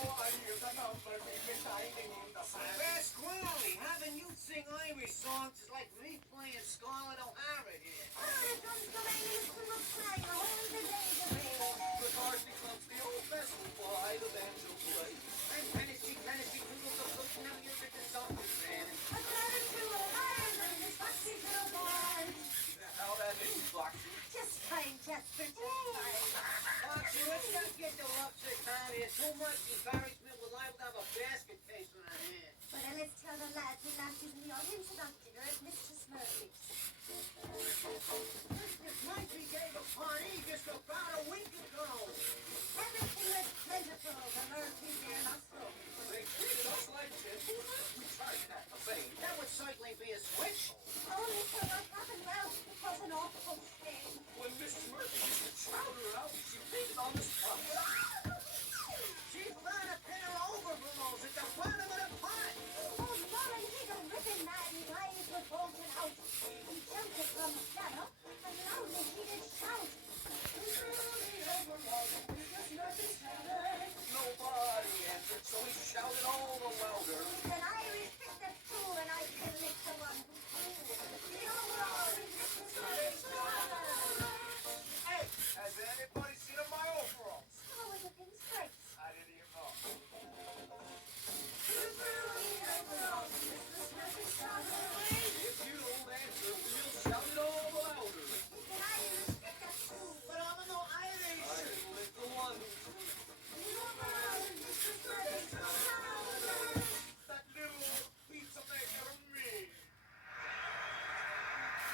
I hear the numbers reciting in the sand. Pasquale, having you sing Irish songs is like me playing Scarlett O'Hara here. The car becomes the old vessel why the banjo play. I'm Tennessee, Toodles of Looking at music and something, man. How that makes Foxy. Just fine, Jasper, just fine. Foxy, let's not get the lovesick out here. Too much embarrassment will I would have a basket case on our hands. Well, then let's tell the lads we laughed in the audience about dinner at Mr. Smurley's.